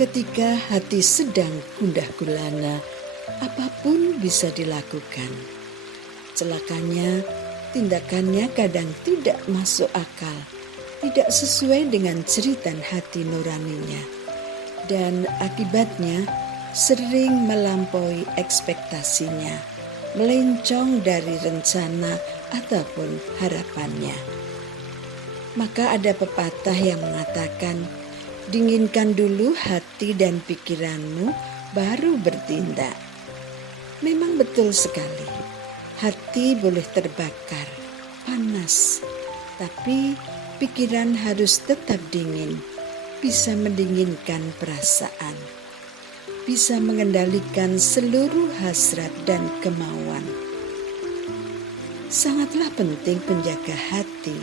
Ketika hati sedang gundah gulana, apapun bisa dilakukan. Celakanya, tindakannya kadang tidak masuk akal, tidak sesuai dengan jeritan hati nuraninya, dan akibatnya sering melampaui ekspektasinya, melencong dari rencana ataupun harapannya. Maka ada pepatah yang mengatakan, dinginkan dulu hati dan pikiranmu, baru bertindak. Memang betul sekali, hati boleh terbakar, panas, tapi pikiran harus tetap dingin, bisa mendinginkan perasaan, bisa mengendalikan seluruh hasrat dan kemauan. Sangatlah penting menjaga hati.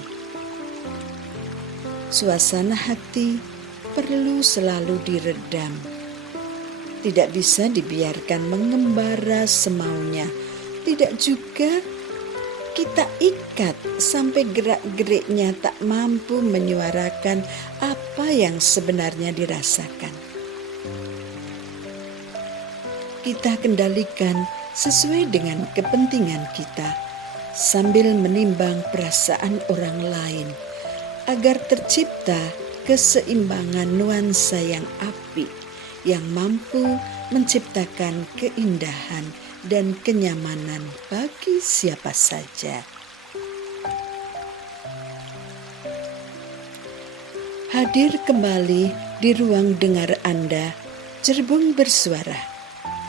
Suasana hati perlu selalu diredam. Tidak bisa dibiarkan mengembara semaunya. Tidak juga kita ikat sampai gerak-geriknya tak mampu menyuarakan apa yang sebenarnya dirasakan. Kita kendalikan sesuai dengan kepentingan kita, sambil menimbang perasaan orang lain, agar tercipta keseimbangan nuansa yang apik, yang mampu menciptakan keindahan dan kenyamanan bagi siapa saja. Hadir kembali di ruang dengar Anda, Cerbung Bersuara.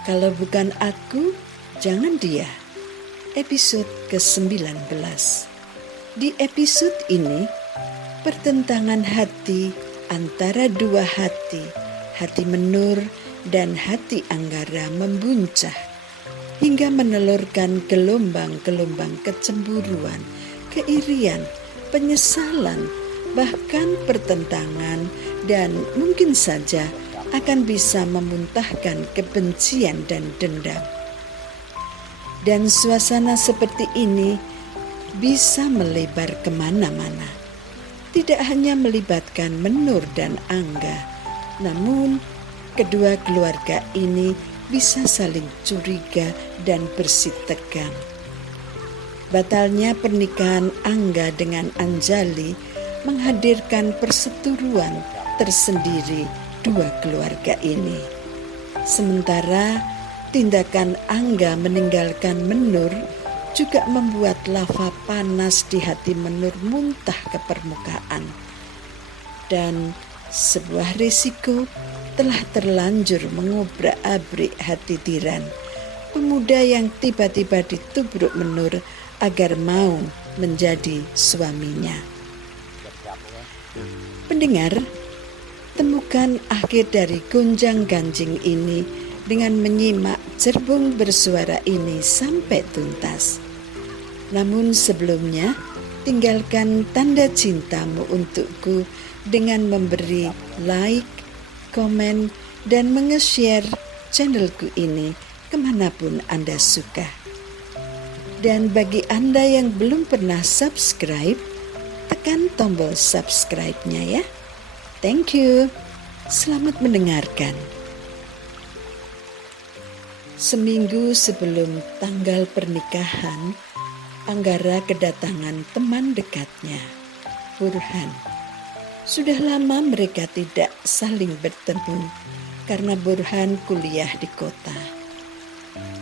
Kalau bukan aku, jangan dia. Episode ke-19. Di episode ini, pertentangan hati antara dua hati, hati Menur dan hati Anggara membuncah hingga menelurkan gelombang-gelombang kecemburuan, keirian, penyesalan, bahkan pertentangan, dan mungkin saja akan bisa memuntahkan kebencian dan dendam. Dan suasana seperti ini bisa melebar kemana-mana. Tidak hanya melibatkan Menur dan Angga, namun kedua keluarga ini bisa saling curiga dan bersih tegang. Batalnya pernikahan Angga dengan Anjali menghadirkan perseteruan tersendiri dua keluarga ini. Sementara tindakan Angga meninggalkan Menur juga membuat lava panas di hati Menur muntah ke permukaan. Dan sebuah risiko telah terlanjur mengobrak-abrik hati Diran, pemuda yang tiba-tiba ditubruk Menur agar mau menjadi suaminya. Pendengar, temukan akhir dari gonjang-ganjing ini dengan menyimak Cerbung Bersuara ini sampai tuntas. Namun sebelumnya, tinggalkan tanda cintamu untukku dengan memberi like, komen, dan menge-share channelku ini kemanapun Anda suka. Dan bagi Anda yang belum pernah subscribe, tekan tombol subscribe-nya ya. Thank you. Selamat mendengarkan. Seminggu sebelum tanggal pernikahan, Anggara kedatangan teman dekatnya, Burhan. Sudah lama mereka tidak saling bertemu karena Burhan kuliah di kota.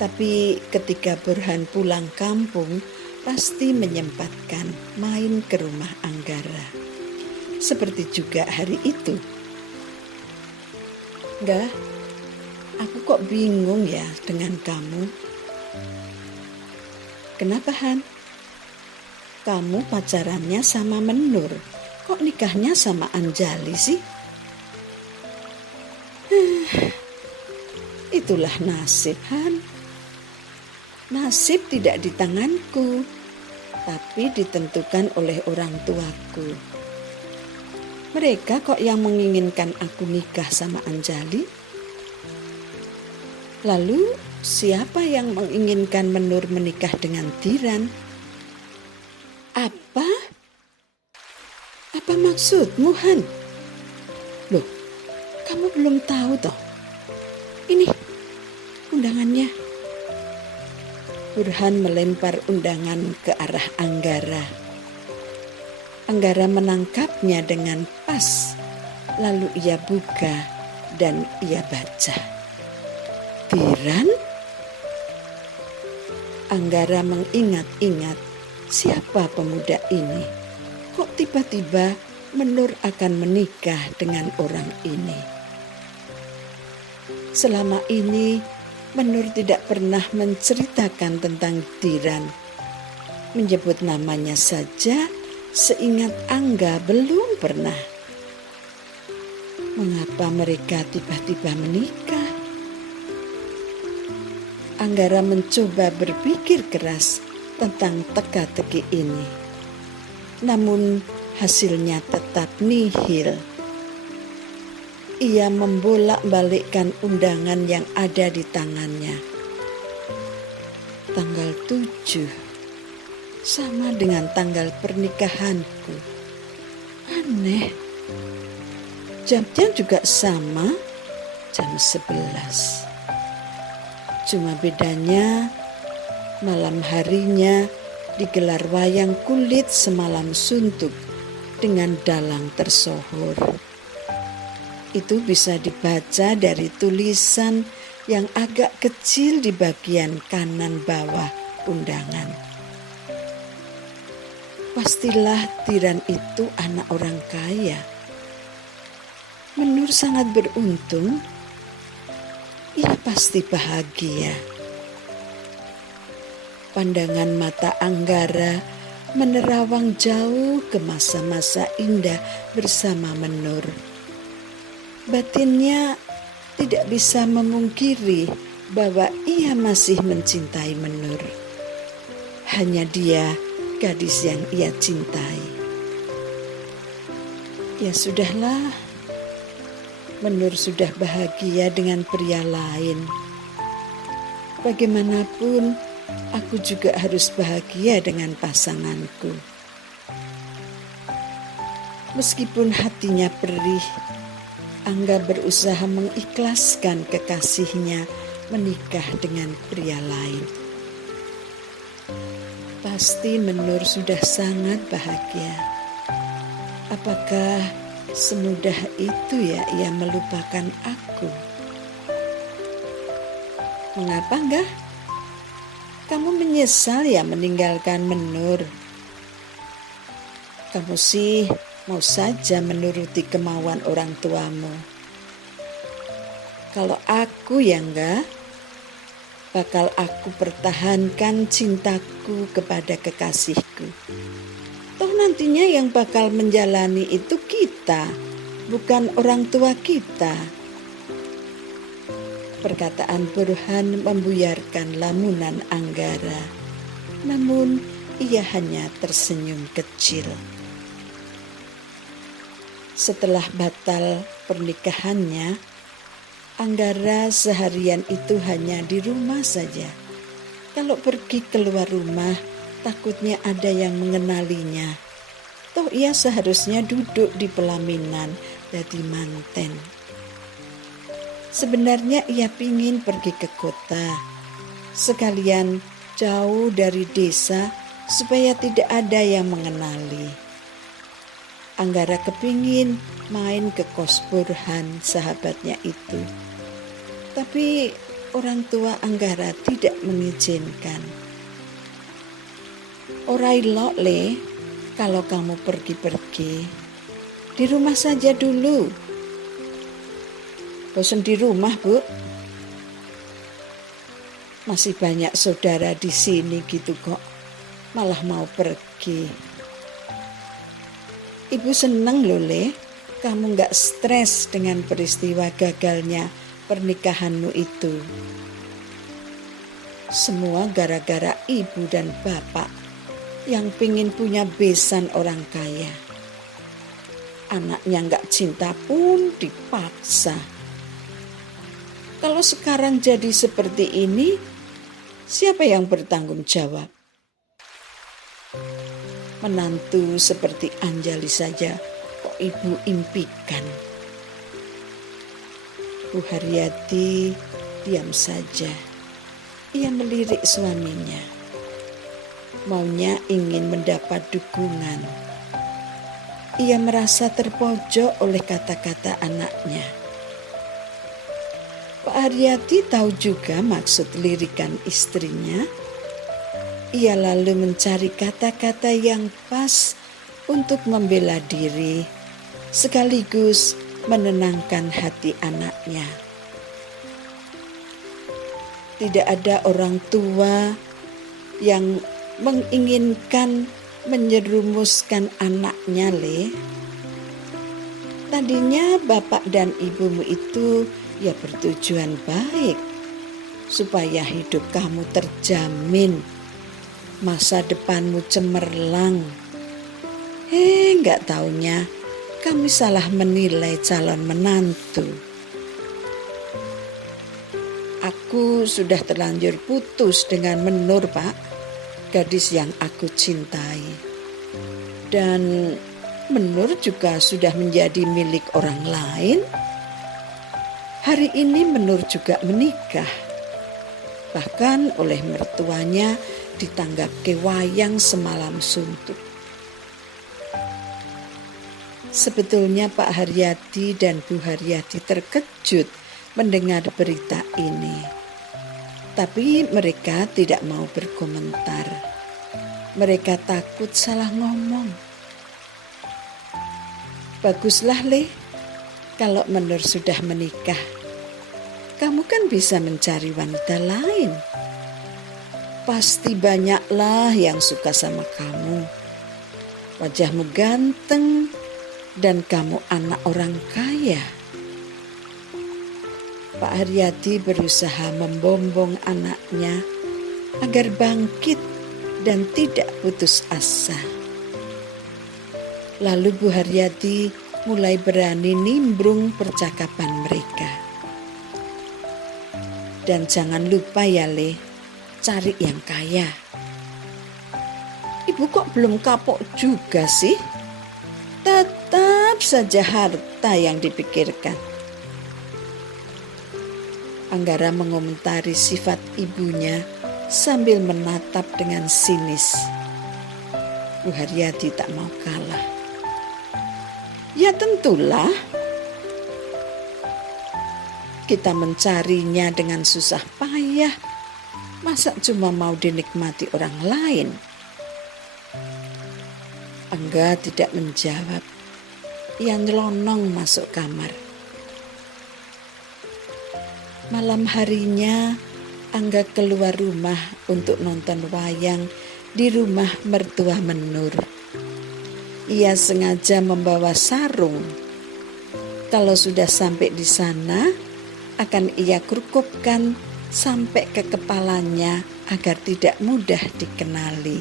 Tapi ketika Burhan pulang kampung, pasti menyempatkan main ke rumah Anggara. Seperti juga hari itu. Enggak, aku kok bingung ya dengan kamu. Kenapa, Han? Kamu pacarannya sama Menur, kok nikahnya sama Anjali sih? Itulah nasib, Han. Nasib tidak di tanganku, tapi ditentukan oleh orang tuaku. Mereka kok yang menginginkan aku nikah sama Anjali? Lalu siapa yang menginginkan Menur menikah dengan Diran? Apa? Apa maksudmu, Han? Loh, Kamu belum tahu toh? Ini undangannya. Burhan melempar undangan ke arah Anggara. Anggara menangkapnya dengan pas. Lalu ia buka dan ia baca. Tiran? Anggara mengingat-ingat siapa pemuda ini. Kok tiba-tiba Menur akan menikah dengan orang ini? Selama ini Menur tidak pernah menceritakan tentang Tiran. Menyebut namanya saja seingat Angga belum pernah. Mengapa mereka tiba-tiba menikah? Anggara mencoba berpikir keras tentang teka-teki ini. Namun hasilnya tetap nihil. Ia membolak-balikkan undangan yang ada di tangannya. Tanggal 7 sama dengan tanggal pernikahanku. Aneh. Jamnya juga sama, jam 11. Cuma bedanya malam harinya digelar wayang kulit semalam suntuk dengan dalang tersohor. Itu bisa dibaca dari tulisan yang agak kecil di bagian kanan bawah undangan. Pastilah Tiran itu anak orang kaya. Menur sangat beruntung. Ia pasti bahagia. Pandangan mata Anggara menerawang jauh ke masa-masa indah bersama Menur. Batinnya tidak bisa memungkiri bahwa ia masih mencintai Menur. Hanya dia gadis yang ia cintai. Ya sudahlah, Menur sudah bahagia dengan pria lain. Bagaimanapun, aku juga harus bahagia dengan pasanganku. Meskipun hatinya perih, Angga berusaha mengikhlaskan kekasihnya menikah dengan pria lain. Pasti Menur sudah sangat bahagia. Apakah semudah itu ya ia melupakan aku? Mengapa enggak? Kamu menyesal ya meninggalkan Menur? Kamu sih mau saja menuruti kemauan orang tuamu. Kalau aku ya enggak, bakal aku pertahankan cintaku kepada kekasihku. Toh nantinya yang bakal menjalani itu kita, bukan orang tua kita. Perkataan Burhan membuyarkan lamunan Anggara. Namun ia hanya tersenyum kecil. Setelah batal pernikahannya, Anggara seharian itu hanya di rumah saja. Kalau pergi keluar rumah, takutnya ada yang mengenalinya. Toh ia seharusnya duduk di pelaminan jadi manten. Sebenarnya ia pingin pergi ke kota, sekalian jauh dari desa supaya tidak ada yang mengenali. Anggara kepingin main ke kos Burhan, sahabatnya itu. Tapi orang tua Anggara tidak mengizinkan. Orai lo le, kalau kamu pergi-pergi, di rumah saja dulu. Bosan di rumah, Bu? Masih banyak saudara di sini gitu kok, malah mau pergi. Ibu senang loh Le, kamu gak stres dengan peristiwa gagalnya pernikahanmu itu. Semua gara-gara ibu dan bapak yang pingin punya besan orang kaya. Anaknya gak cinta pun dipaksa. Kalau sekarang jadi seperti ini, siapa yang bertanggung jawab? Menantu seperti Anjali saja kok ibu impikan. Bu Haryati diam saja. Ia melirik suaminya. Maunya ingin mendapat dukungan. Ia merasa terpojok oleh kata-kata anaknya. Pak Haryati tahu juga maksud lirikan istrinya. Ia lalu mencari kata-kata yang pas untuk membela diri, sekaligus menenangkan hati anaknya. Tidak ada orang tua yang menginginkan menyerumuskan anaknya, Le. Tadinya bapak dan ibumu itu ya bertujuan baik, supaya hidup kamu terjamin, masa depanmu cemerlang. Nggak taunya kami salah menilai calon menantu. Aku sudah terlanjur putus dengan Menur, Pak, gadis yang aku cintai. Dan Menur juga sudah menjadi milik orang lain. Hari ini Menur juga menikah. Bahkan oleh mertuanya ditanggap kewayang semalam suntuk. Sebetulnya Pak Haryati dan Bu Haryati terkejut mendengar berita ini. Tapi mereka tidak mau berkomentar. Mereka takut salah ngomong. Baguslah, Le, kalau Menur sudah menikah. Kamu kan bisa mencari wanita lain. Pasti banyaklah yang suka sama kamu. Wajahmu ganteng dan kamu anak orang kaya. Pak Haryati berusaha membombong anaknya agar bangkit dan tidak putus asa. Lalu Bu Haryati mulai berani nimbrung percakapan mereka. Dan jangan lupa ya, Le, cari yang kaya. Ibu kok belum kapok juga sih? Tetap saja harta yang dipikirkan. Anggara mengomentari sifat ibunya sambil menatap dengan sinis. Bu Haryati tak mau kalah. Ya tentulah. Kita mencarinya dengan susah payah. Masa cuma mau dinikmati orang lain? Angga tidak menjawab. Ia nyelonong masuk kamar. Malam harinya, Angga keluar rumah untuk nonton wayang di rumah mertua Menur. Ia sengaja membawa sarung. Kalau sudah sampai di sana, akan ia kerukupkan sampai ke kepalanya agar tidak mudah dikenali.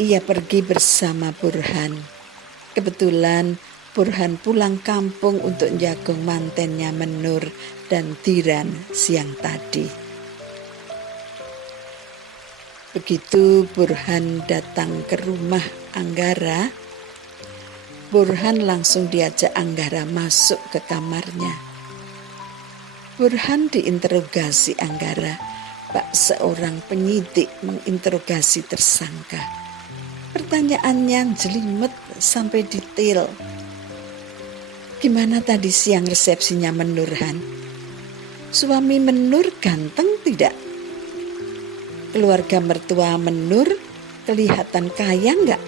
Ia pergi bersama Burhan. Kebetulan Burhan pulang kampung untuk jagong mantennya Menur dan Tiran siang tadi. Begitu Burhan datang ke rumah Anggara, Burhan langsung diajak Anggara masuk ke kamarnya. Burhan diinterogasi Anggara, bak seorang penyidik menginterogasi tersangka. Pertanyaannya jelimet sampai detail. Gimana tadi siang resepsinya Menurhan? Suami Menur ganteng tidak? Keluarga mertua Menur kelihatan kaya enggak?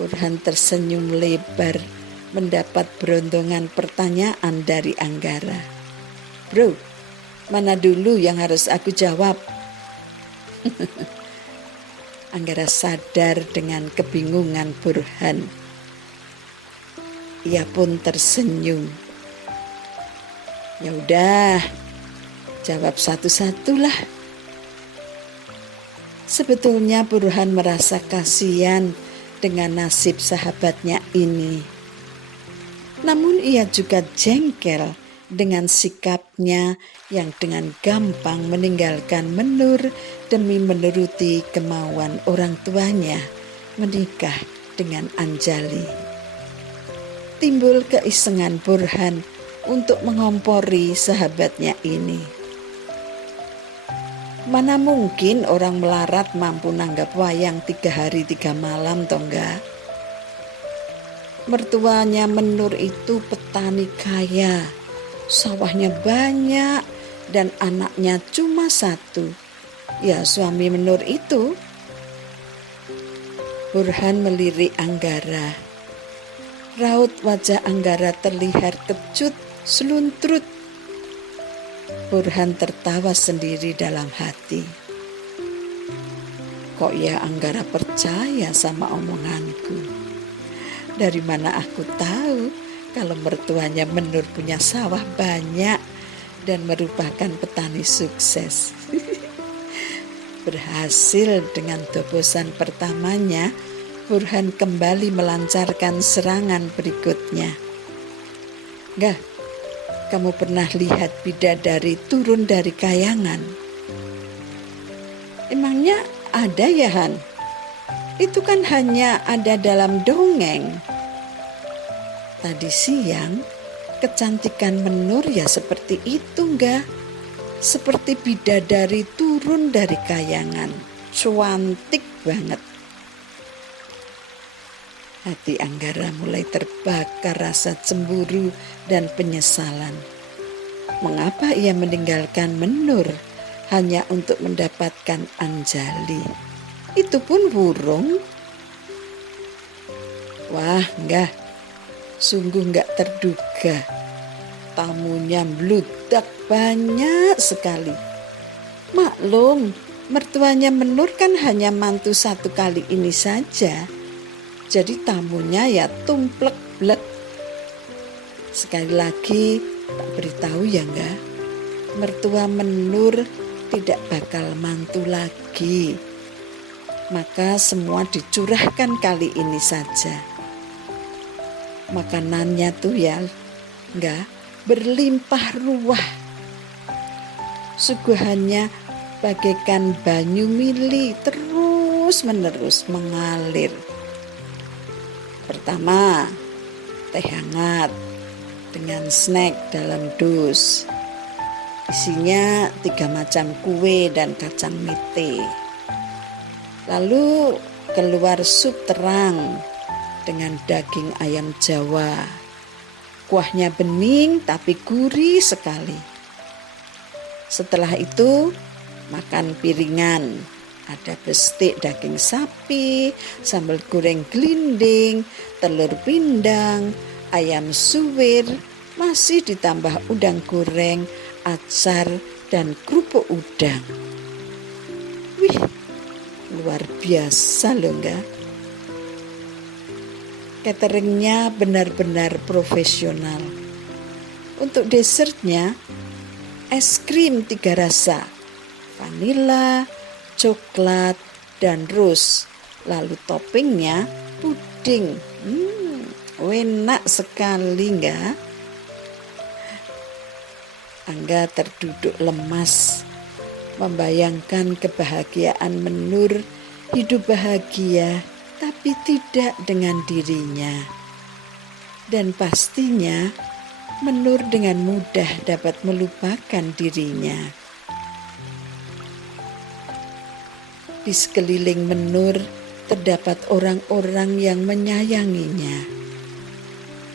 Burhan tersenyum lebar mendapat berontongan pertanyaan dari Anggara. Bro, mana dulu yang harus aku jawab? Anggara sadar dengan kebingungan Burhan. Ia pun tersenyum. Ya udah, jawab satu-satulah. Sebetulnya Burhan merasa kasihan dengan nasib sahabatnya ini. Namun ia juga jengkel dengan sikapnya yang dengan gampang meninggalkan Menur demi menuruti kemauan orang tuanya menikah dengan Anjali. timbul keisengan Burhan untuk mengompori sahabatnya ini. Mana mungkin orang melarat mampu nanggap wayang 3 hari 3 malam toh enggak? Mertuanya Menur itu petani kaya, sawahnya banyak dan anaknya cuma 1. Ya suami Menur itu. Burhan melirik Anggara. Raut wajah Anggara terlihat kecut, seluntrut. Burhan tertawa sendiri dalam hati. Kok ya Anggara percaya sama omonganku? Dari mana aku tahu kalau mertuanya Menur punya sawah banyak dan merupakan petani sukses. Berhasil dengan terobosan pertamanya, Burhan kembali melancarkan serangan berikutnya. Enggak, kamu pernah lihat bidadari turun dari kayangan? Emangnya ada ya Han? Itu kan hanya ada dalam dongeng. Tadi siang, kecantikan Menur ya seperti itu enggak? Seperti bidadari turun dari kayangan. Cantik banget. Hati Anggara mulai terbakar rasa cemburu dan penyesalan. Mengapa ia meninggalkan Menur hanya untuk mendapatkan Anjali? Itu pun burung. Wah, enggak. Sungguh enggak terduga. Tamunya bludak banyak sekali. Maklum, mertuanya Menur kan hanya mantu 1 kali ini saja. Jadi tamunya ya tumplek-blek. Sekali lagi tak beritahu ya enggak, mertua Menur tidak bakal mantu lagi. Maka semua dicurahkan kali ini saja. Makanannya tuh ya enggak berlimpah ruah. Suguhannya bagaikan banyu mili terus menerus mengalir. Pertama, teh hangat dengan snack dalam dus. Isinya 3 macam kue dan kacang mete. Lalu keluar sup terang dengan daging ayam Jawa. Kuahnya bening tapi gurih sekali. Setelah itu makan piringan. Ada bestik daging sapi, sambal goreng gelinding, telur pindang, ayam suwir, masih ditambah udang goreng, acar, dan kerupuk udang. Wih, luar biasa loh enggak? Cateringnya benar-benar profesional. Untuk dessertnya, es krim 3 rasa, vanila, coklat, dan rose. Lalu toppingnya puding. Enak sekali enggak? Angga terduduk lemas, membayangkan kebahagiaan Menur hidup bahagia tapi tidak dengan dirinya. Dan pastinya Menur dengan mudah dapat melupakan dirinya. Di sekeliling Menur terdapat orang-orang yang menyayanginya.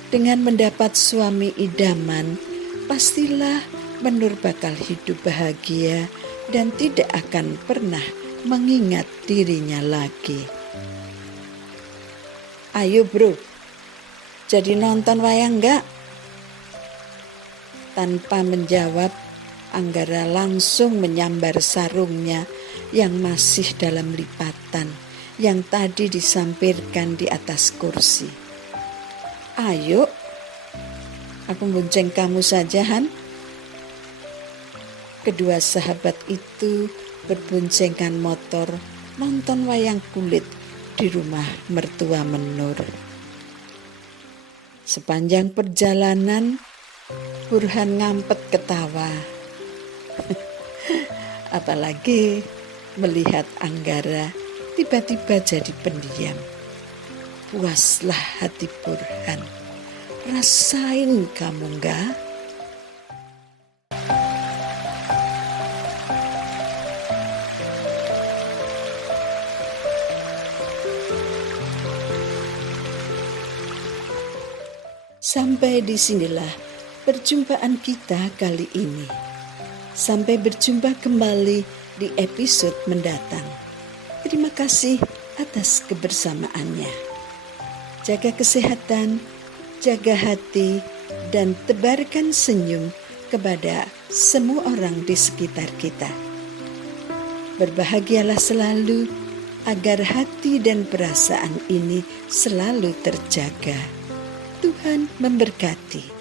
Dengan mendapat suami idaman, pastilah Menur bakal hidup bahagia dan tidak akan pernah mengingat dirinya lagi. Ayo bro, jadi nonton wayang enggak? Tanpa menjawab, Anggara langsung menyambar sarungnya yang masih dalam lipatan yang tadi disampirkan di atas kursi. Ayo, aku bonceng kamu saja Han. Kedua sahabat itu berboncengan motor nonton wayang kulit di rumah mertua Menur. Sepanjang perjalanan, Burhan ngampet ketawa. Apalagi melihat Anggara tiba-tiba jadi pendiam. Puaslah hati Burhan. Rasain kamu enggak? Sampai disinilah perjumpaan kita kali ini. Sampai berjumpa kembali di episode mendatang. Terima kasih atas kebersamaannya. Jaga kesehatan, jaga hati, dan tebarkan senyum kepada semua orang di sekitar kita. Berbahagialah selalu agar hati dan perasaan ini selalu terjaga. Tuhan memberkati.